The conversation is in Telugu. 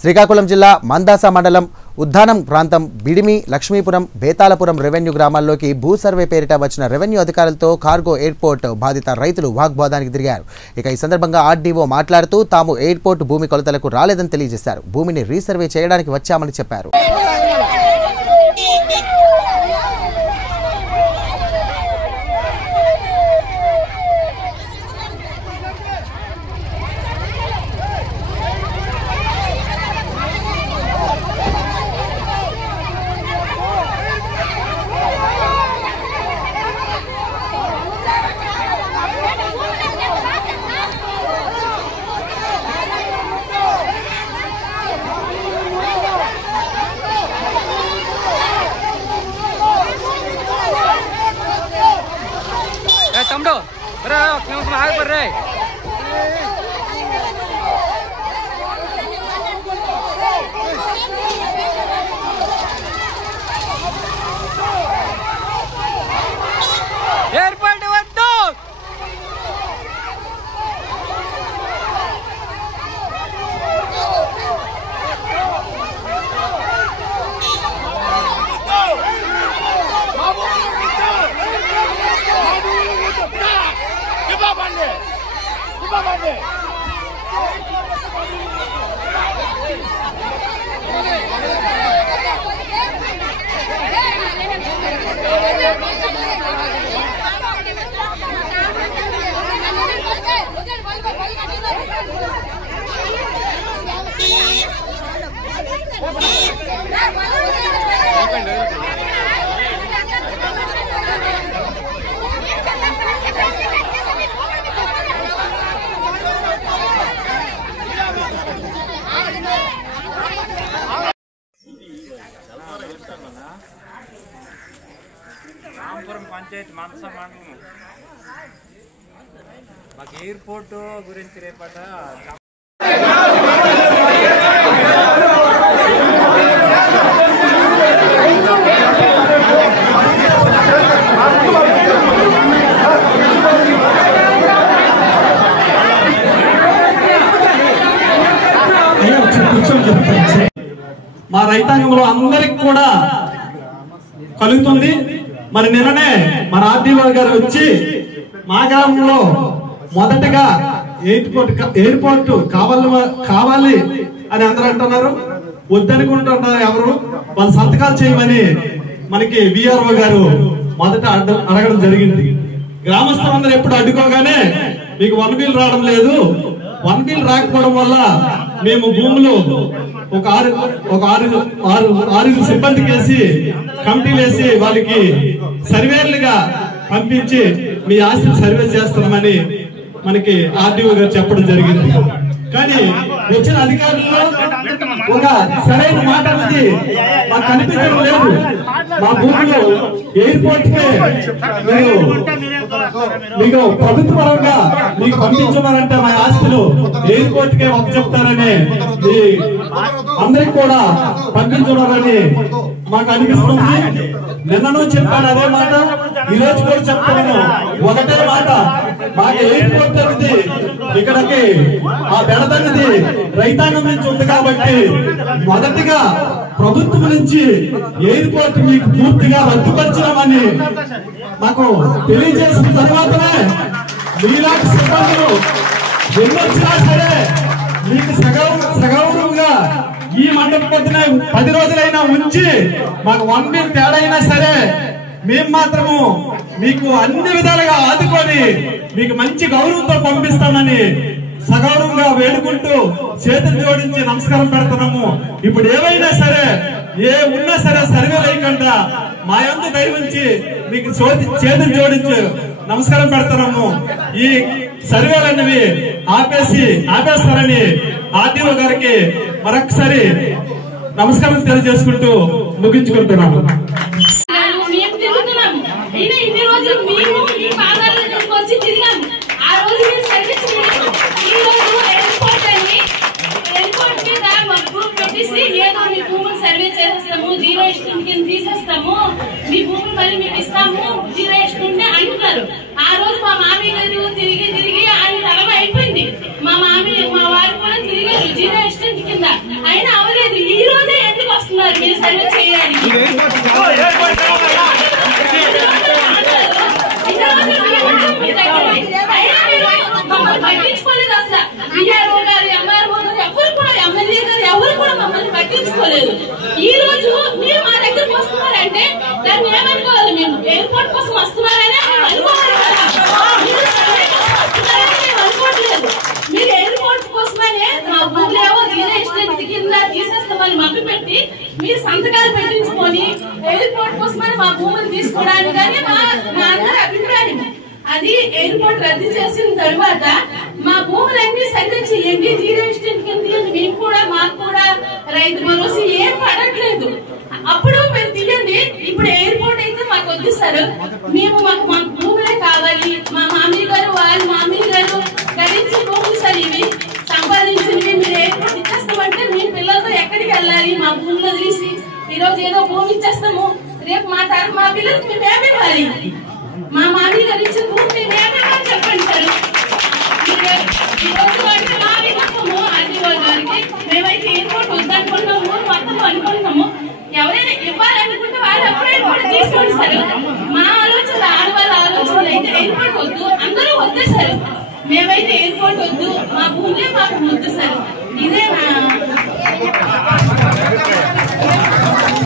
శ్రీకాకుళం జిల్లా మందాస మండలం ఉద్దానం ప్రాంతం బిడిమి లక్ష్మీపురం బేతాలపురం రెవెన్యూ గ్రామాల్లోకి భూ సర్వే పేరిట వచ్చిన రెవెన్యూ అధికారులతో కార్గో ఎయిర్పోర్ట్ బాధిత రైతులు వాగ్వాదానికి దిగారు. ఇక ఈ సందర్భంగా ఆర్డీఓ మాట్లాడుతూ తాము ఎయిర్పోర్ట్ భూమి కొలతలకు రాలేదని తెలియజేశారు. భూమిని రీసర్వే చేయడానికి వచ్చామని చెప్పారు. तमडो बरा क्यों आग पर रहे एयरपोर्ट वद्दो రాంపురం పంచాయతీ మందస మండలం మాకు ఎయిర్పోర్ట్ గురించి రేపట మా రైతాంగంలో అందరికి కూడా కలుగుతుంది. మరి నిన్ననే మన ఆర్డీఓ గారు వచ్చి మా గ్రామంలో మొదటగా ఎయిర్పోర్ట్ కావాలి అని అందరూ అంటున్నారు. వద్దనుకుంటున్నారు ఎవరు వాళ్ళు సంతకాలు చేయమని మనకి విఆర్ఓ గారు మొదట అడగడం జరిగింది. గ్రామస్తులందరూ ఎప్పుడు అడ్డుకోగానే మీకు 1 బిల్ రావడం లేదు, 1 బిల్ రాకపోవడం వల్ల మేము భూములు ఒక ఆరు సిబ్బందికి వేసి కమిటీలు వేసి వాళ్ళకి సర్వేలుగా పంపించి మీ ఆస్తిని సర్వే చేస్తామని మనకి ఆర్డీఓ గారు చెప్పడం జరిగింది. కానీ వచ్చిన అధికారుల్లో ఒక సరైన మాట అనేది మాకు కనిపించడం లేదు. మా భూములు ఎయిర్పోర్ట్ కే మీకు ప్రభుత్వ పరంగా మీకు పంపించమనంటే మా ఆస్తులు ఎయిర్పోర్ట్ కే చెప్తారని అందరికి కూడా పంపించమని మాకు అనిపిస్తుంది. నిన్నను చెప్పాను అదే మాట, ఈ రోజు కూడా చెప్తాను ఒకటే మాట. మాకు ఎయిర్పోర్ట్ అనేది ఇక్కడికి ఆ బెడదన్నది రైతాంగం నుంచి ఉంది కాబట్టి మొదటిగా ప్రభుత్వం నుంచి ఎయిర్పోర్ట్ మీకు పూర్తిగా రద్దుపరచమని మాకు తెలియజేసిన తర్వాతనే మీలాంటి సిబ్బందులు ఎన్నొచ్చినా సరే మీకు సగౌరవంగా ఈ మండపం పొద్దున 10 రోజులైనా ఉంచి మాకు 1 బిల్ తేడా అయినా సరే మేము మాత్రము మీకు అన్ని విధాలుగా ఆదుకొని మీకు మంచి గౌరవంతో పంపిస్తామని సగౌరవంగా వేడుకుంటూ చేతులు జోడించి నమస్కారం పెడుతున్నాము. ఇప్పుడు ఏవైనా సరే ఉన్నా సరే సర్వే లేకుండా మా యందు దయవుంచి మీకు చేతులు జోడించి నమస్కారం పెడుతున్నాము. ఈ సర్వేలన్నవి ఆపేస్తారని ఆర్డీఓ గారికి మరొకసారి నమస్కారం తెలియజేసుకుంటూ ముగించుకుంటున్నాము. మీ భూమి మళ్ళీ మీకు ఇస్తాము జీరో వేసుకుంటే అంటున్నారు. ఆ రోజు మా మామయ్య గారు తిరిగి ఆయన తలమ అయిపోయింది. మా వారు కూడా తిరిగారు. జీరో ఎస్టేట్ కింద అయినా అవ్వలేదు. ఈ రోజే ఎందుకు వస్తున్నారు మీరు సర్వే చేయాలి? మమ్మల్ని పట్టించుకోలేదు అసలు. విఆర్ఓ గారు, ఎంఆర్ఓ గారు ఎవరు కూడా, ఎమ్మెల్యే గారు ఎవరు కూడా మమ్మల్ని పట్టించుకోలేదు. ఈ రోజు మీరు మా దగ్గరకు వస్తున్నారంటే దాన్ని ఏమనుకోవాలి? మేము ఎయిర్పోర్ట్ కోసం వస్తున్నారనే అనుకోవాలి కదా. మీరు సర్వే కోసం వస్తున్నారని మేము అనుకోవట్లేదు. మీరు ఎయిర్పోర్ట్ కోసమనే మా ఊర్లో ఏవో జీరో ఎస్టేట్ కింద తీసేస్తామని మభ్య పెట్టి మీరు సంతకాలు పెట్టించుకొని ఎయిర్పోర్ట్ కోసమని మా భూములు తీసుకోవడానికి కానీ మా అందరి అభిప్రాయం. అది ఎయిర్పోర్ట్ రద్దు చేసిన తరువాత మా భూములన్నీ సర్వే చేయండి, జీరో ఎస్టేట్ కింద మేము కూడా, మాకు కూడా రైతు భరోసా ఏం పడట్లేదు. అప్పుడు మీరు తీయండి. ఇప్పుడు ఎయిర్పోర్ట్ అయితే మాకు వద్దు సార్, మేము మాకు భూములే కావాలి. మా మామయ్య గారు, వాళ్ళ మామయ్య గారు గడించిన భూములు సార్, ఇవి సంపాదించినవి. మీరు ఎయిర్పోర్ట్ ఇచ్చేస్తామంటే మీ పిల్లలతో ఎక్కడికి వెళ్ళాలి? మా భూములు వదిలేసి ఈ రోజు ఏదో భూమి ఇచ్చేస్తాము, రేపు మా పిల్లలకి మేమే ఇవ్వాలి. మా మామయ్య గారు ఇచ్చిన భూమి మేమే చెప్పండి సార్. ఈ రోజు అంటే మా వినపము ఆర్టీఓ గారికి మేమైతే ఎయిర్పోర్ట్ వద్దనుకుంటున్నాము, ఊరు మొత్తం అనుకుంటున్నాము. ఎవరైనా ఇవ్వాలనుకుంటే వాళ్ళు ఎప్పుడైనా కూడా తీసుకోండి సార్. మా ఆలోచన, ఆడవాళ్ళ ఆలోచనలు అయితే ఎయిర్పోర్ట్ వద్దు, అందరూ వద్దు సార్. మేమైతే ఎయిర్పోర్ట్ వద్దు, మా భూములే మాకు వద్దు సార్. ఇదే నా